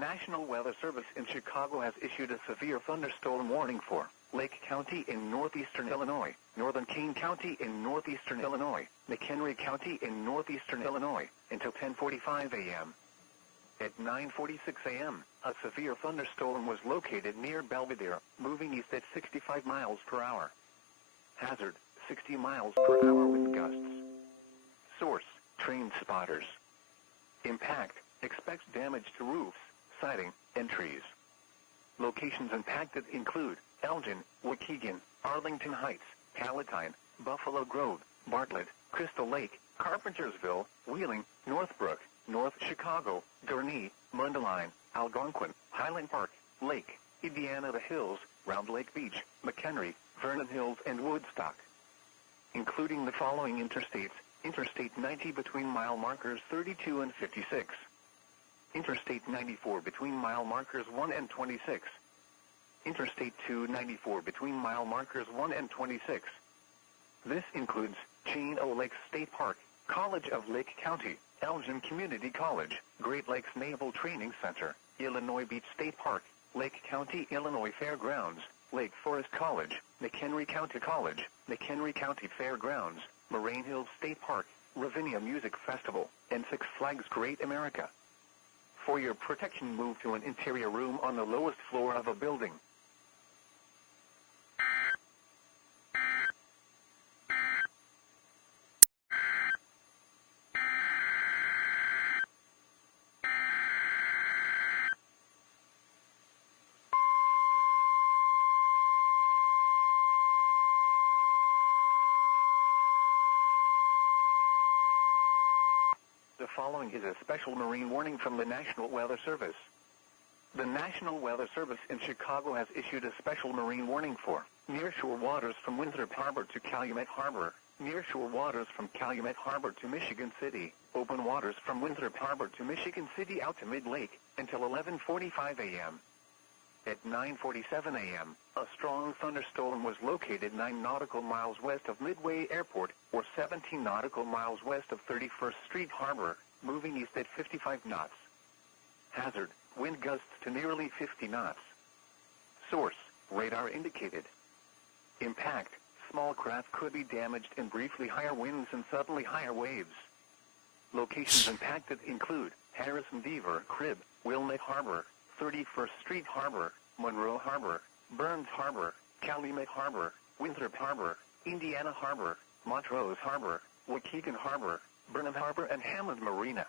National Weather Service in Chicago has issued a severe thunderstorm warning for Lake County in northeastern Illinois, Northern Kane County in northeastern Illinois, McHenry County in northeastern Illinois, until 10:45 a.m. At 9:46 a.m., a severe thunderstorm was located near Belvidere, moving east at 65 miles per hour. Hazard, 60 miles per hour wind gusts. Source, train spotters. Impact, expects damage to roofs, siding, and trees. Locations impacted include Elgin, Waukegan, Arlington Heights, Palatine, Buffalo Grove, Bartlett, Crystal Lake, Carpentersville, Wheeling, Northbrook, North Chicago, Gurnee, Mundelein, Algonquin, Highland Park, Lake, Indiana The Hills, Round Lake Beach, McHenry, Vernon Hills and Woodstock. Including the following interstates: Interstate 90 between mile markers 32 and 56. Interstate 94 between mile markers 1 and 26. Interstate 294 between mile markers 1 and 26. This includes Chain O Lakes State Park, College of Lake County, Elgin Community College, Great Lakes Naval Training Center, Illinois Beach State Park, Lake County, Illinois Fairgrounds, Lake Forest College, McHenry County College, McHenry County Fairgrounds, Moraine Hills State Park, Ravinia Music Festival, and Six Flags Great America. For your protection, move to an interior room on the lowest floor of a building. The following is a special marine warning from the National Weather Service. The National Weather Service in Chicago has issued a special marine warning for nearshore waters from Winthrop Harbor to Calumet Harbor, nearshore waters from Calumet Harbor to Michigan City, open waters from Winthrop Harbor to Michigan City out to Mid-Lake, until 11:45 a.m. At 9:47 a.m., a strong thunderstorm was located 9 nautical miles west of Midway Airport, or 17 nautical miles west of 31st Street Harbor, moving east at 55 knots. Hazard, wind gusts to nearly 50 knots. Source, radar indicated. Impact, small craft could be damaged and briefly higher winds and suddenly higher waves. Locations impacted include Harrison Beaver Crib, Wilmette Harbor, 31st Street Harbor, Monroe Harbor, Burns Harbor, Calumet Harbor, Winthrop Harbor, Indiana Harbor, Montrose Harbor, Waukegan Harbor, Burnham Harbor and Hammond Marina.